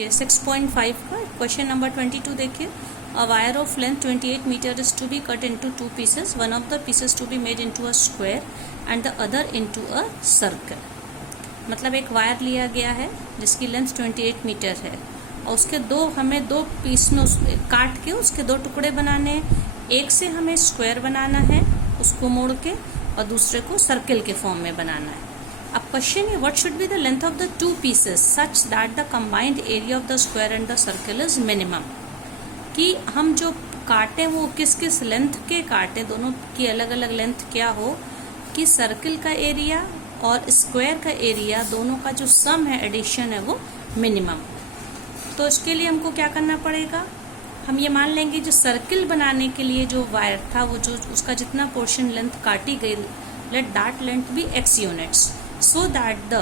ये 6.5 का question number 22 देखिए. A wire of length 28 meter is to be cut into two pieces. One of the pieces to be made into a square and the other into a circle. मतलब एक wire लिया गया है जिसकी length 28 metre है और उसके हमें दो पीस में काट के उसके दो टुकड़े बनाने हैं. एक से हमें स्क्वायर बनाना है उसको मोड़ के और दूसरे को सर्कल के फॉर्म में बनाना है. अब क्वेश्चन है what should be the length of the two pieces such that the combined area of the square and the circle is minimum. कि हम जो काटें वो किस किस लेंथ के काटें, दोनों की अलग अलग लेंथ क्या हो कि सर्कल का एरिया और स्क्वायर का एरिया दोनों का जो सम है एडिशन है वो मिनिमम. तो इसके लिए हमको क्या करना पड़ेगा, हम ये मान लेंगे जो सर्कल बनाने के लिए जो वायर था वो जो उसका जितना पोर्शन लेंथ काटी गई let that length be x units so that the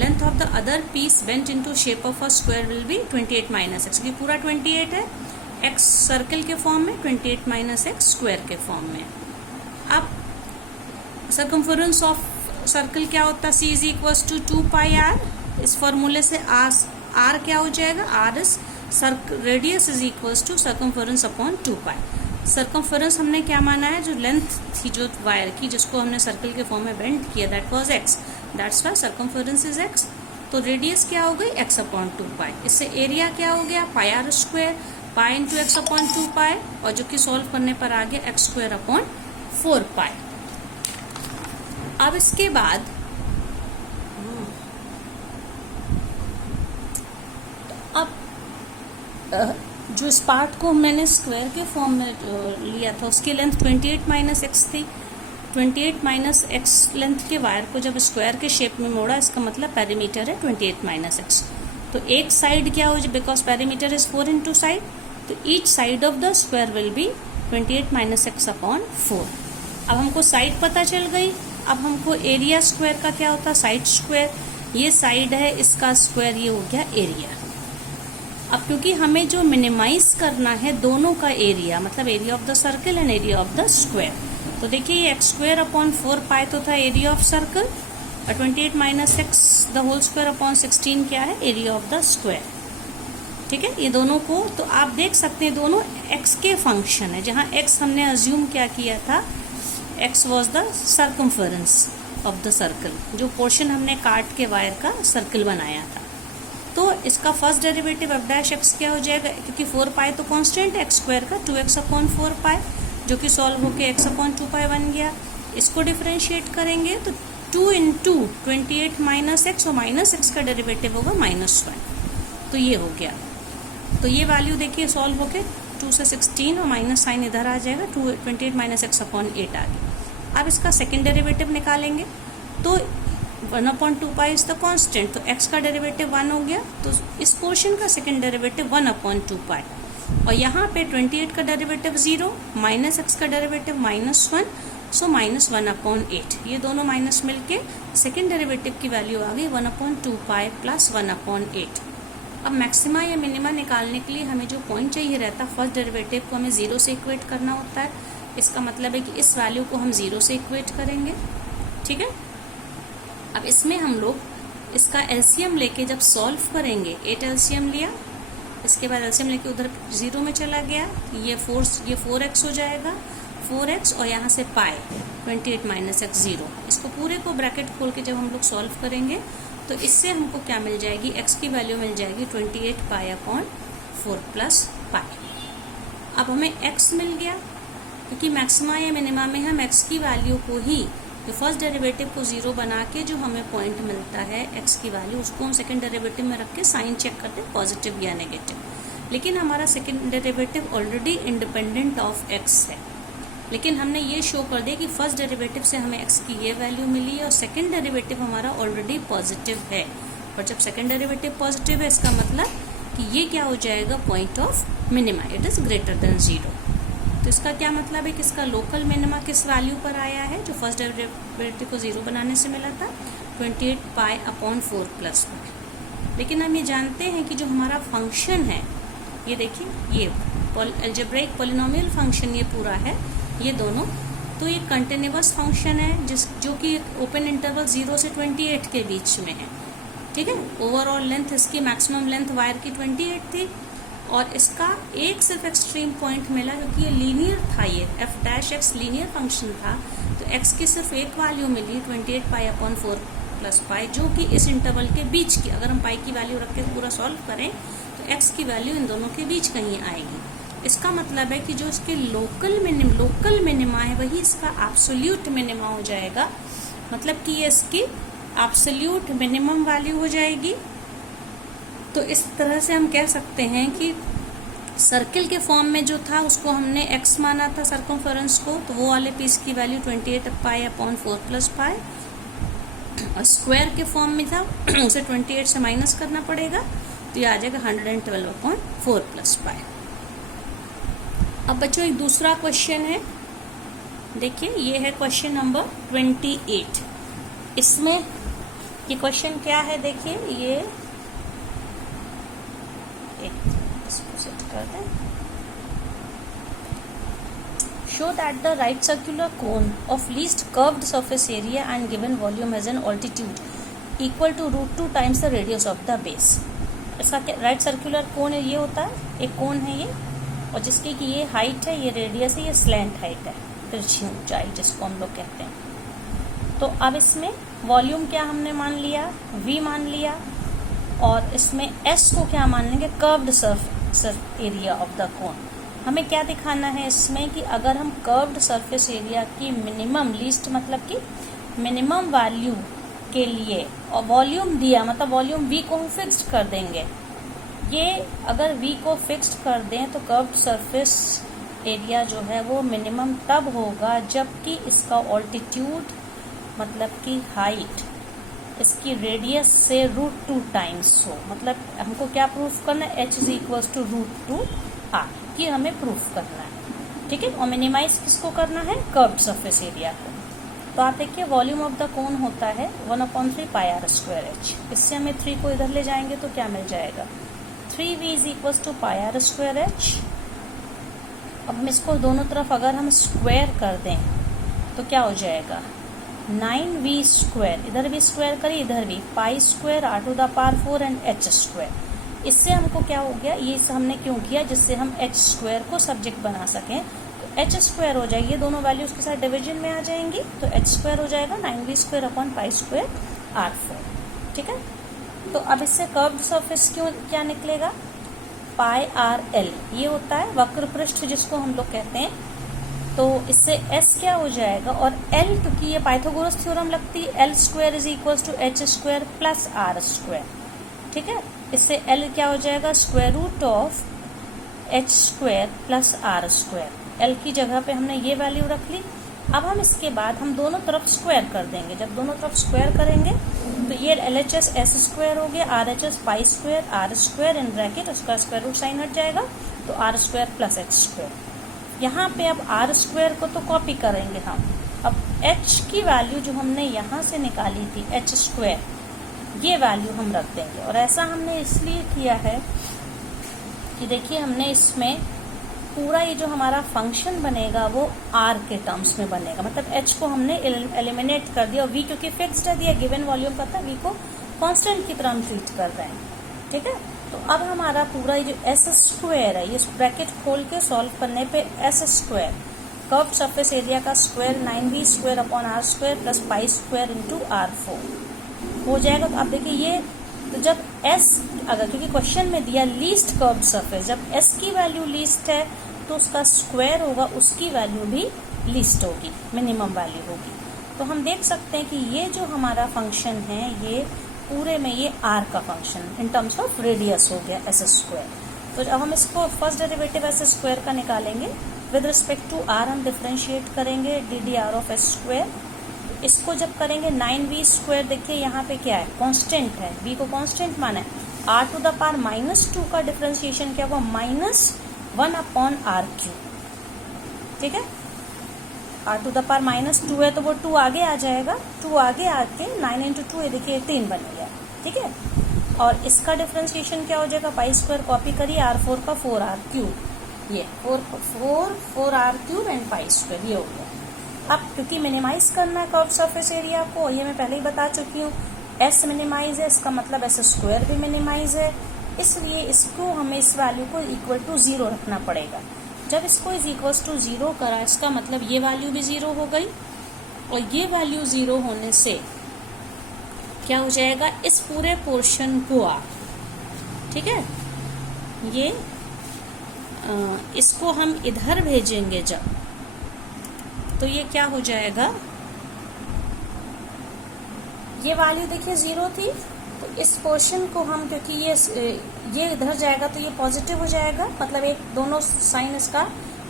length of the other piece bent into shape of a square will be 28 minus x. क्योंकि पूरा 28 है, x सर्कल के फॉर्म में 28 minus x स्क्वायर के form में. अब circumference of circle क्या होता है, c is equals to 2 pi r. इस फॉर्मूले से r क्या हो जाएगा, r is radius is equals to circumference upon 2 pi. Circumference हमने क्या माना है, जो लेंथ थी जो वायर की जिसको हमने सर्कल के फॉर्म में बेंड किया that was x. That's why circumference is x. तो रेडियस क्या हो गई x अपॉन 2 pi. इससे एरिया क्या हो गया pi r square pi into x upon 2 pi और जो कि सॉल्व करने पर आ गया एक्स स्क्वायर अपॉन 4 pi. अब इसके बाद जो इस पार्ट को मैंने स्क्वायर के फॉर्म में लिया था उसकी लेंथ 28 माइनस एक्स थी. 28 माइनस एक्स लेंथ के वायर को जब स्क्वायर के शेप में मोड़ा इसका मतलब पेरीमीटर है 28 माइनस एक्स. तो एक साइड क्या हो जाए, because perimeter is 4 into side, तो each side of the square will be 28 minus x upon 4. अब हमको साइड पता चल गई. अब हमको एरिया स्क्वायर का क्या होता है, साइड स्क्वायर. ये साइड है इसका स्क्वायर, ये हो गया एरिया. अब क्योंकि हमें जो मिनिमाइज करना है दोनों का एरिया, मतलब area of the circle and area of the square, तो देखिए ये एक्स स्क्वायर अपॉन 4 pi तो था एरिया ऑफ सर्कल और 28 minus X the whole square upon 16 क्या है, एरिया ऑफ द स्क्वायर. ठीक है, ये दोनों को तो आप देख सकते हैं दोनों एक्स के फंक्शन है. जहाँ एक्स हमने अज्यूम क्या किया था, x was the circumference of the circle, जो पोर्शन हमने काट के वायर का सर्कल बनाया था. तो इसका first derivative F dash x क्या हो जाएगा, क्योंकि 4 pi तो कांस्टेंट एक्स स्क्वायर का 2x अपॉन 4 pi जो कि सॉल्व होके x अपॉन 2 pi बन गया. इसको डिफरेंशिएट करेंगे तो 2 इंटू 28 माइनस एक्स और माइनस एक्स का डेरिवेटिव होगा -1. तो ये हो गया. तो ये वैल्यू देखिए सॉल्व होके 2 से 16 और माइनस साइन इधर आ जाएगा, 28 माइनस एक्स अपॉन 8 आ गया. अब इसका सेकेंड डेरिवेटिव निकालेंगे तो 1 upon 2 pi is the constant, तो x का डेरिवेटिव 1 हो गया. तो इस पोर्शन का सेकेंड डेरिवेटिव 1 अपॉन 2 pi और यहाँ पे 28 का डेरिवेटिव 0 माइनस एक्स का डेरिवेटिव -1 सो -1 अपॉन 8. ये दोनों माइनस मिलके सेकेंड डेरिवेटिव की वैल्यू आ गई 1 अपॉन 2 pi प्लस 1 अपॉन 8. अब मैक्सिमा या मिनिमा निकालने के लिए हमें जो पॉइंट चाहिए रहता है फर्स्ट डेरिवेटिव को हमें 0 से इक्वेट करना होता है. इसका मतलब है कि इस वैल्यू को हम 0 से इक्वेट करेंगे. ठीक है, अब इसमें हम लोग इसका एलसीएम लेके जब सॉल्व करेंगे, 8 एलसीएम लिया, इसके बाद एलसीएम लेके उधर 0 में चला गया, ये 4x हो जाएगा 4x और यहाँ से पाई 28 माइनस एक्स 0. इसको पूरे को ब्रैकेट खोल के जब हम लोग सॉल्व करेंगे तो इससे हमको क्या मिल जाएगी, x की वैल्यू मिल जाएगी 28 pi अपॉन 4 प्लस पाई. अब हमें x मिल गया क्योंकि मैक्सिमा या मिनिमा में हम x की वैल्यू को ही तो फर्स्ट डेरिवेटिव को 0 बना के जो हमें पॉइंट मिलता है x की वैल्यू उसको हम सेकंड डेरिवेटिव में रख के साइन चेक करते हैं पॉजिटिव या नेगेटिव. लेकिन हमारा second derivative already independent of x है, लेकिन हमने ये शो कर दिया कि फर्स्ट डेरिवेटिव से हमें x की ये वैल्यू मिली है और सेकंड डेरिवेटिव हमारा ऑलरेडी पॉजिटिव है. और जब सेकंड डेरिवेटिव पॉजिटिव है इसका मतलब कि ये क्या हो जाएगा, point of minima, it is greater than 0. तो इसका क्या मतलब है कि इसका लोकल मिनिमा किस वैल्यू पर आया है, जो फर्स्ट डेरिवेटिव को 0 बनाने से मिला था 28 pi अपॉन 4 प्लस 1. लेकिन हम ये जानते हैं कि जो हमारा फंक्शन है, ये देखिए ये अलजेब्राइक पॉलिनोमियल फंक्शन ये पूरा है, ये दोनों, तो ये कंटिन्यूअस फंक्शन है जो कि ओपन इंटरवल 0 से 28 के बीच में है. ठीक है। ओवरऑल लेंथ इसकी, मैक्सिमम लेंथ वायर की 28 थी, और इसका एक सिर्फ एक्सट्रीम पॉइंट मिला क्योंकि ये लीनियर था, ये F dash x linear function था, तो एक्स की सिर्फ एक वैल्यू मिली 28 पाई अपॉन 4 प्लस पाई, जो कि इस इंटरवल के बीच की, अगर हम पाई की वैल्यू रख के पूरा सॉल्व करें तो एक्स की वैल्यू इन दोनों के बीच कहीं आएगी। इसका मतलब है कि जो इसके लोकल मिनिमा है वही इसका एब्सोल्यूट मिनिमा हो जाएगा, मतलब कि ये इसकी एब्सोल्यूट मिनिमम वैल्यू हो जाएगी। तो इस तरह से हम कह सकते हैं कि सर्किल के फॉर्म में जो था उसको हमने x माना था सर्कमफेरेंस को, तो वो वाले पीस की value 28 pi upon 4 plus pi, और स्क्वायर के फॉर्म में था उसे 28 से माइनस करना पड़ेगा, तो ये आ जाएगा 112 अपॉन 4 प्लस पाई। अब बच्चों एक दूसरा क्वेश्चन है, देखिए ये है क्वेश्चन नंबर 28। इसमें ये क्वेश्चन क्या है, देखिए ये इसको सेट कर दें। Show that the right circular cone of least curved surface area and given volume has an altitude equal to √2 times the radius of the base. इसका राइट सर्कुलर कोन ये होता है, एक कोन है ये, और जिसकी कि ये हाइट है, ये रेडियस है, ये स्लैंट हाइट है, तिरछी ऊंचाई जिसको हम लोग कहते हैं। तो अब इसमें वॉल्यूम क्या हमने मान लिया, v मान लिया, और इसमें s को क्या मान लेंगे, curved surface area of the cone. हमें क्या दिखाना है इसमें कि अगर हम कर्व्ड सरफेस एरिया की मिनिमम, लीस्ट मतलब कि मिनिमम वैल्यू के लिए और वॉल्यूम दिया, मतलब वॉल्यूम v को हम फिक्स्ड कर देंगे। ये अगर v को फिक्स्ड कर दें तो कर्व्ड सरफेस एरिया जो है वो मिनिमम तब होगा जबकि इसका ऑल्टीट्यूड मतलब कि हाइट इसकी रेडियस से √2 टाइम्स हो। मतलब हमको क्या प्रूफ करना है, h is equal to √2r, ये हमें प्रूफ करना है, ठीक है। और मिनिमाइज किसको करना है, कर्व्ड सरफेस एरिया को। तो आप देखिए वॉल्यूम ऑफ द कोन होता है 1/3 पाई r स्क्वायर h। इससे हमें 3 को इधर ले जाएंगे तो क्या मिल जाएगा, 3v is equal to pi r square h। अब हम इसको दोनों तरफ अगर हम स्क्वायर कर दें तो क्या हो जाएगा, 9v स्क्वायर, इधर भी स्क्वायर करिए इधर भी, pi square r to the power 4 and h square. इससे हमको क्या हो गया, ये हमने क्यों किया, जिससे हम h स्क्वायर को सब्जेक्ट बना सकें। तो h स्क्वायर हो जाएगी, ये दोनों वैल्यूज के साथ डिवीजन में आ जाएंगी, तो h स्क्वायर हो जाएगा 9v square upon pi square r4, ठीक है। तो अब इससे कर्व्ड सरफेस क्या निकलेगा, पाई आर एल, ये होता है वक्र पृष्ठ जिसको हम लोग कहते हैं। तो इससे s क्या हो जाएगा, और l क्योंकि ये पाइथागोरस थ्योरम लगती है, l square is equal to h square plus r square, ठीक है। इससे l क्या हो जाएगा, square root of h square plus r square. l की जगह पे हमने ये वैल्यू रख ली। अब हम इसके बाद हम दोनों तरफ स्क्वायर कर देंगे। जब दोनों तरफ स्क्वायर करेंगे तो ये LHS s स्क्वायर हो गया, RHS pi square r square in bracket, उसका स्क्वायर रूट साइन हट जाएगा, तो r square plus h square. यहाँ पे अब r स्क्वायर को तो कॉपी करेंगे हम, अब h की वैल्यू जो हमने यहाँ से निकाली थी h स्क्वायर, ये वैल्यू हम रख देंगे। और ऐसा हमने इसलिए किया है कि देखिए हमने इसमें पूरा ये जो हमारा फंक्शन बनेगा वो r के टर्म्स में बनेगा, मतलब h को हमने एलिमिनेट कर दिया, और v क्योंकि फिक्स्ड है दिया, गिवन वॉल्यूम का था, v को कांस्टेंट की तरह हम ट्रीट कर रहे हैं, ठीक है। तो अब हमारा पूरा ये जो s स्क्वायर है, ये ब्रैकेट खोल के सॉल्व करने पे s square curved surface area का square 9v square upon r square plus pi square into r4 हो जाएगा। तो आप देखिए ये, तो जब s अगर क्योंकि क्वेश्चन में दिया लीस्ट कर्व्ड सरफेस, जब s की वैल्यू लीस्ट है तो उसका स्क्वायर होगा, उसकी वैल्यू भी लीस्ट होगी, मिनिमम वैल्यू होगी। तो हम देख सकते हैं कि ये जो हमारा फंक्शन है ये पूरे में ये r का function in terms of radius हो गया s स्क्वायर। तो अब हम इसको फर्स्ट डेरिवेटिव s स्क्वायर का निकालेंगे, विद रिस्पेक्ट टू r हम डिफरेंशिएट करेंगे ddr ऑफ s स्क्वायर। इसको जब करेंगे 9v स्क्वायर, देखिए यहाँ पे क्या है, कांस्टेंट है, v को कांस्टेंट माना है, r टू द पावर -2 का डिफरेंशिएशन क्या हुआ, -1 अपॉन r क्यूब, ठीक है। r टू द पावर -2 है तो वो 2 आगे आ जाएगा, 2 आगे आके 9 इंटू 2 ये देखिए 18 बन गया, ठीक है। और इसका डिफरेंशिएशन क्या हो जाएगा, पाई स्क्वायर कॉपी करिए, r4 का 4r क्यूब, ये 4r cube and pi square, ये हो गया। अब क्योंकि मिनिमाइज करना है कर्व्ड सरफेस एरिया को, ये मैं पहले ही बता चुकी हूँ, एस मिनिमाइज है, इसका मतलब एस स्क्वायर भी मिनिमाइज है, इसलिए इसको हमें इस वैल्यू को इक्वल टू 0 रखना पड़ेगा। जब इसको इज इक्वल टू 0 करा, इसका मतलब ये वैल्यू भी 0 हो गई, और ये वैल्यू 0 होने से क्या हो जाएगा, इस पूरे पोर्शन को ठीक है, ये इसको हम इधर भेजेंगे जब, तो ये क्या हो जाएगा, ये वैल्यू देखिए 0 थी, तो इस पोर्शन को हम, क्योंकि ये इधर जाएगा तो ये पॉजिटिव हो जाएगा, मतलब एक दोनों साइन इसका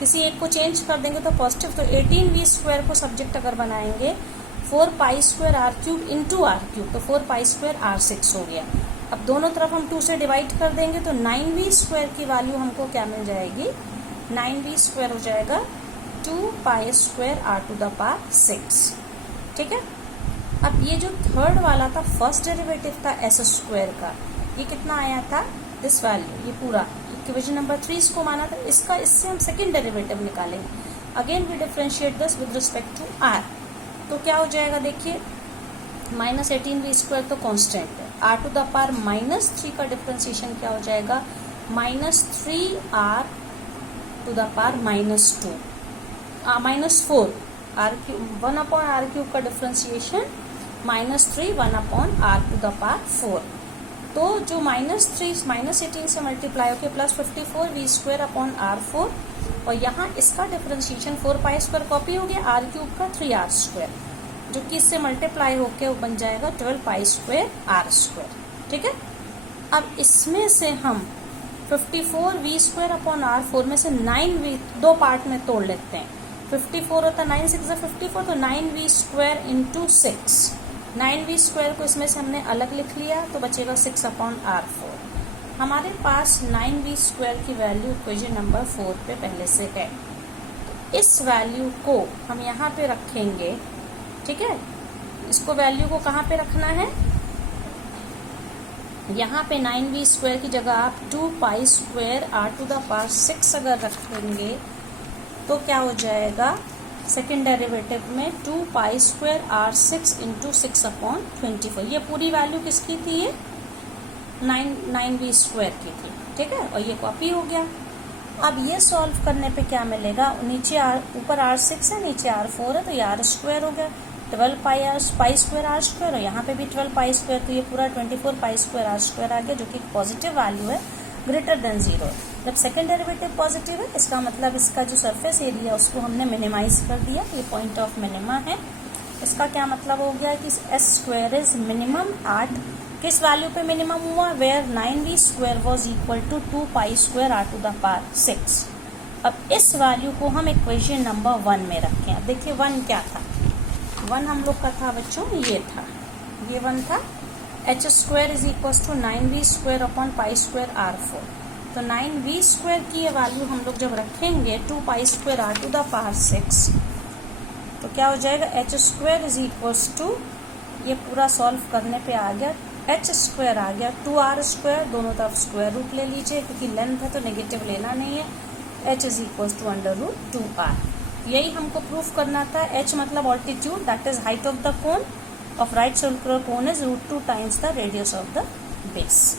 किसी एक को चेंज कर देंगे तो पॉजिटिव। तो 18v स्क्वायर को सब्जेक्ट अगर बनाएंगे 4 pi square R cube into R cube, तो 4 पाई स्क्वायर आर 6 हो गया। अब दोनों तरफ हम 2 से डिवाइड कर देंगे तो 9v स्क्वायर की वैल्यू हमको क्या मिल जाएगी, 9v स्क्वायर हो जाएगा 2 pi square R to the power 6। ठीक है, अब ये जो थर्ड वाला था, फर्स्ट डेरिवेटिव था एस स्क्वायर का, ये कितना आया था, दिस वैल्यू, ये पूरा इक्वेशन नंबर 3 इसको माना था, इसका इससे हम सेकेंड डेरिवेटिव निकालेंगे। Again we differentiate this with respect to R, तो क्या हो जाएगा, देखिए -18v स्क्वायर तो कांस्टेंट है, आर टू द पावर -3 का डिफरेंशिएशन क्या हो जाएगा, -3r to the power -2 -4 R cube 1/r³ का differentiation -3 1/r to the power 4। तो जो -3 -18 से मल्टीप्लाई होकर plus 54v square upon r4, और यहाँ इसका डिफरेंशिएशन 4 पाई स्क्वायर कॉपी हो गया, r³ का 3r स्क्वायर, जो कि इससे मल्टीप्लाई होकर बन जाएगा 12 पाई स्क्वायर r स्क्वायर। ठीक है, अब इसमें से हम 54v स्क्वायर अपॉन r4 में से 9v दो पार्ट में तोड़ लेते हैं, 54 होता है 9 6 54, तो 9v square into 6, 9v square को इसमें से हमने अलग लिख लिया तो बचेगा 6/r4। हमारे पास 9v स्क्वायर की वैल्यू इक्वेशन नंबर 4 पे पहले से है, तो इस वैल्यू को हम यहाँ पे रखेंगे। ठीक है, इसको वैल्यू को कहाँ पे रखना है, यहाँ पे 9v स्क्वायर की जगह आप 2 pi square r to the power 6 अगर रखेंगे तो क्या हो जाएगा, सेकेंड डेरिवेटिव में 2 पाई स्क्वायर r6 इंटू 6/24। ये पूरी वैल्यू किसकी थी, ये 9v स्क्वायर की थी। ठीक है, और ये कॉपी हो गया। अब ये सॉल्व करने पे क्या मिलेगा, नीचे ऊपर r6 है, नीचे r4 है, तो ये r स्क्वायर हो गया, 12 पाई स्क्वायर r स्क्वायर, और यहाँ पे भी 12 पाई स्क्वायर, तो ये पूरा 24 पाई स्क्वायर r स्क्वायर आ गया, जो कि पॉजिटिव वैल्यू है, ग्रेटर देन 0। जब सेकेंड डेरिवेटिव पॉजिटिव है, इसका मतलब इसका जो सरफेस एरिया उसको हमने मिनिमाइज कर दिया, ये पॉइंट ऑफ मिनिमा है। इसका क्या मतलब हो गया कि S square is minimum at किस वैल्यू पे मिनिमम हुआ, where 9v square was equal to 2 pi square r to the power 6। अब इस वैल्यू को हम इक्वेशन नंबर 1 में रखें। अब देखिए 1 क्या था, 1 हम लोग का था बच्चों, ये था, ये 1 था, H square is equal to 9v square upon pi square r4। तो 9v स्क्वायर की ये वैल्यू हम लोग जब रखेंगे 2 pi square r to the power 6, तो क्या हो जाएगा, H square is equal to, ये पूरा सॉल्व करने पे आ गया, एच स्क्वायर आ गया 2r स्क्वायर, दोनों तरफ स्क्वायर रूट ले लीजिए क्योंकि लेंथ है तो नेगेटिव लेना नहीं है, h is equal to √2r। यही हमको प्रूफ करना था। h मतलब altitude, that is height of the cone of right circular cone is √2 times the radius of the base.